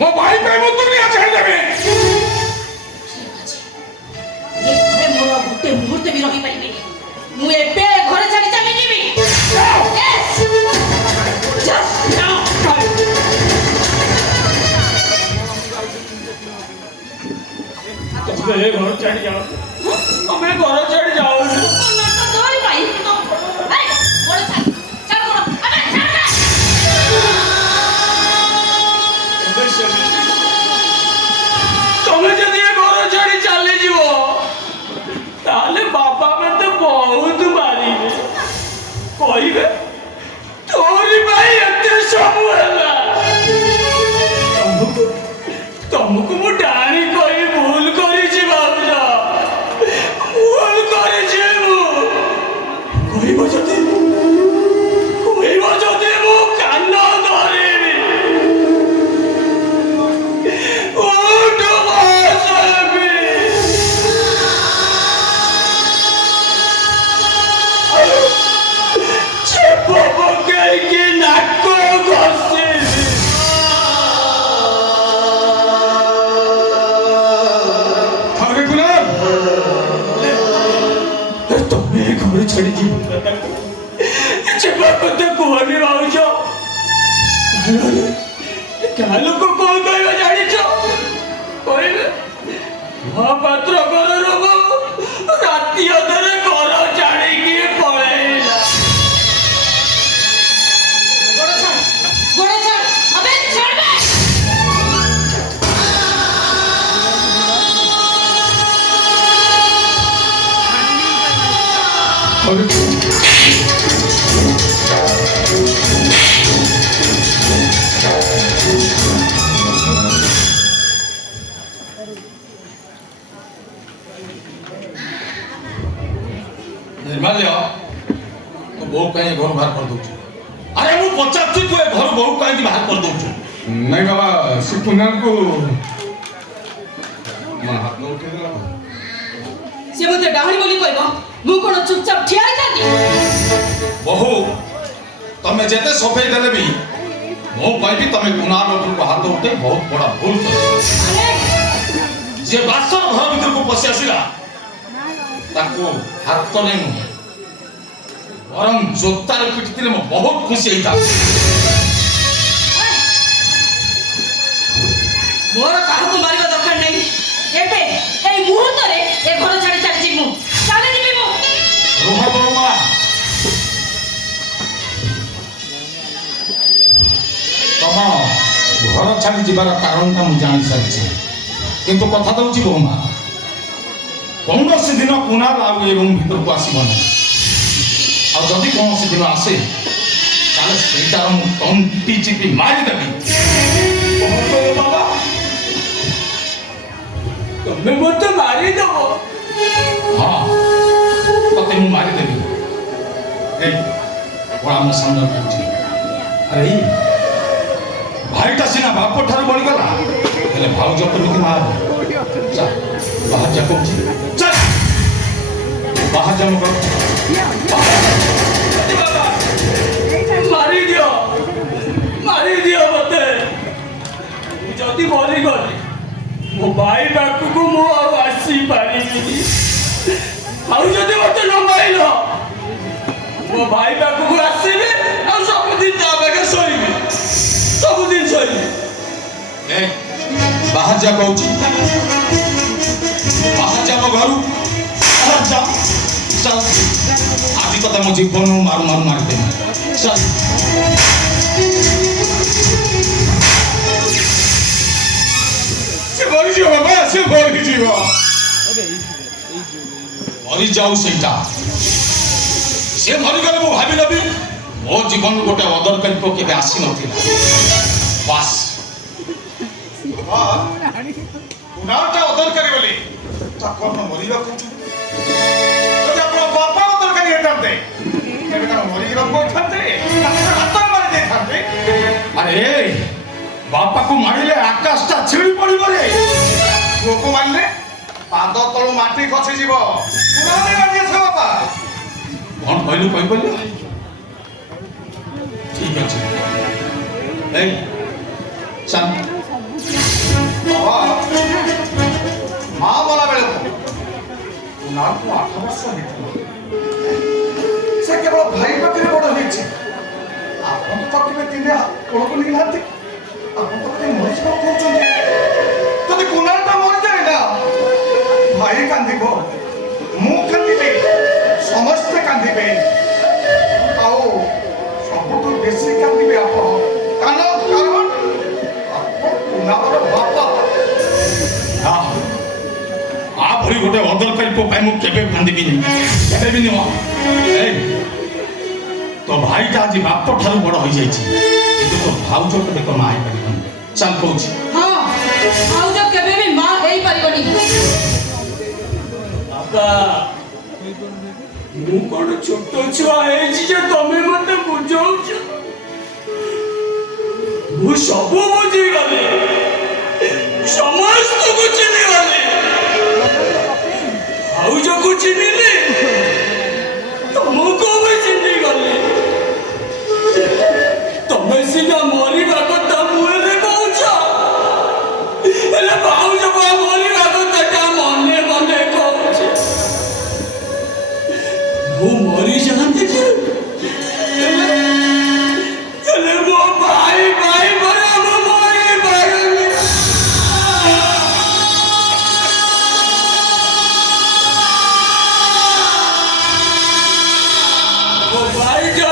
ମୋ ଭାଇ ପାଇଁ ମୁଁ ଦୁନିଆ ଛାଡ଼ିଦେବି। ଏ ଘରେ ମୋର ଗୋଟେ ମୁହୂର୍ତ୍ତ ବି ରହିପାରିବି। ମୁଁ ଏବେ ଘରେ ଛାଡ଼ି ଚାଲିଯିବି। ତମେ ଘର ଛାଡ଼ି ଯାଅ, ତମେ ଘର ଛାଡ଼ି ଯାଅ। ତମେ ଯଦି ଏ ଘର ଛାଡ଼ି ଚାଲିଯିବ ତାହେଲେ ବାପା ମତେ ବହୁତ ମାରିବେ, କହିବେ ତୋରି ପାଇଁ ଏତେ ସବୁ ହେଲା। ତମକୁ ମୁଁ ଡାଣି କହି ଭୁଲ କରିଛି ଭାଉଜ, ଭୁଲ କରିଛି ମୁଁ। କହିବ ଯଦି ମୁଁ କାନ ଧରିବି। ପକେଇକି ନାକ ଘଷିବି। ତମେ ଘର ଛାଡ଼ି ଯିବା କଥା କୁହନି ଭାଉଜ। ଗାଁ ଲୋକ କଣ କହିବେ ଜାଣିଛ? କହିବେ ମହାପାତ୍ର ଘରର ବୋହୂ ରାତି ଅଧରେ ଘର ଛାଡ଼ିକି ପଳେଇଲା। निर्माल्य तो बहु कहीं घर बाहर कर दउछ। अरे मु पचारछु तू ए घर बहु कहीं बाहर कर दउछ। नहीं बाबा से कुनाल को मा हाथ न उठे देला। से मते डाहरी बोली कहबो मु कोन चुपचाप ठिया जाती। बहु तमे जेते सफाई देले भी मो पाइबी तमे कुनाल ऊपर को हाथ उठे बहुत बड़ा भूल कर। जे बासर घर भीतर को पसी आसीला ताको हाथ ने वरम जोतार पिटतिले म बहुत खुशी होता। मोर काहको मारिबा दरकार नै। एबे एई मुहूर्त रे ए घर छाडी चली जिमु। चली जिबी मु। रोह बौमा तम घर छाड़ी जीवार कारण मु जानी सारी, किंतु कथा दउची बौमा कौन से दिन कुनाल आ रूम भीतर को आसबना। आदि कौन से दिन आसे ताले सेटार मु तंटी चिपी मारी देबी। बाबा तमे मत मारी दबो। हाँ तते मु मारी देबी। ए बड़ा हम सामने पहुंची। अरे भाईटा सिना बाप ठार बड़ी गला हेले भाउज केमिति मार। चल बाहर जा पहुंची। चल बाहर जा मगर मारी दियो मते। जदि मरी गली मो भाई पाखु को मो आसी पारिबिनी। आउ जदि मते न माइलो मो भाई पाखु को आसीबे आ सब दिन जाबे के सोइबे, सब दिन सोइबे। ए बाहर जा पहुंची। बाहर जा मो घरु बाहर जा। चल आदि कथा मो जीवन मारू मारू मार दे। चल से मरी जियो बाबा, से मरी जियो। मरी जाऊ सेटा से मरी गले मु भाबी नबी मो जीवन गोटे अदरकारी को केबे आसी नथिला। बस हां कुनालटा अदरकारी बोली ताको न मरिबा कोछु। जदि आपन बापा अदरकारी हेतांते तेबे का मरिबा कोथांते हाथ मारी देखांते। अरे बापा को मारिले आकाशटा छिड़ी पड़िबो रे। लोक मारले पाद तळु माटी खसी जीव। कुनाले मारी छ बापा। कौन कहलु कहि बोल। ठीक अछि ए चल କୁନାକୁ 8 ବର୍ଷ ହେଇଥିଲା ସେ କେବଳ ଭାଇ ପାଖରେ ବଡ଼ ହେଇଛି ଆପଣ ତ କେବେ ଦିନେ କୋଳକୁ ନେଇନାହାନ୍ତି ଆପଣ ତ କେବେ ମରିଯିବାକୁ କହୁଛନ୍ତି ଯଦି କୁନାଟା ମରିଯାଏ ନା ଭାଇ କାନ୍ଦିବ ମୁଁ କାନ୍ଦିବି ସମସ୍ତେ କାନ୍ଦିବେ ଆଉ ସବୁଠୁ ବେଶୀ କାନ୍ଦିବେ ଆପଣ କାରଣ ଆପଣ କୁନାର ବାପା ଆ ଭଳି ଗୋଟେ ଅଦରକାରୀ ପୁଅ ପାଇଁ ମୁଁ କେବେ କାନ୍ଦିବିନି କେବେ ବି ନୁହଁ ତୋ ଭାଇଟା ଆଜି ବାପ ଠାରୁ ବଡ଼ ହୋଇଯାଇଛି କିନ୍ତୁ ତୋ ଭାଉଜ କେବେ ତ ମା ହେଇପାରିବନି ଚାଲ କହୁଛି ହଁ ଭାଉଜ କେବେ ବି ମା ହେଇପାରିବନି ବାପା ମୁଁ କଣ ଛୋଟ ଛୁଆ ହେଇଛି ଯେ ତମେ ମତେ ବୁଝାଉଛ ମୁଁ ସବୁ ବୁଝିଗଲି ସମସ୍ତଙ୍କୁ ଚିହ୍ନିଗଲି ଭାଉଜକୁ ଚିହ୍ନିଲି ତମକୁ ବି ଚିହ୍ନିଗଲି ତମେ ସିନା ମରିବା କଥା ମୁହଁରେ କହୁଛ ହେଲେ ଭାଉଜ ମରିବା କଥାଟା ମନେ ମନେ କହୁଛି ମୁଁ ମରିଯାଆନ୍ତି ଯେ ହେଲେ ମୋ ଭାଇ ପରେ ମୁଁ ମରିପାରୁନି ମୋ ଭାଇଟା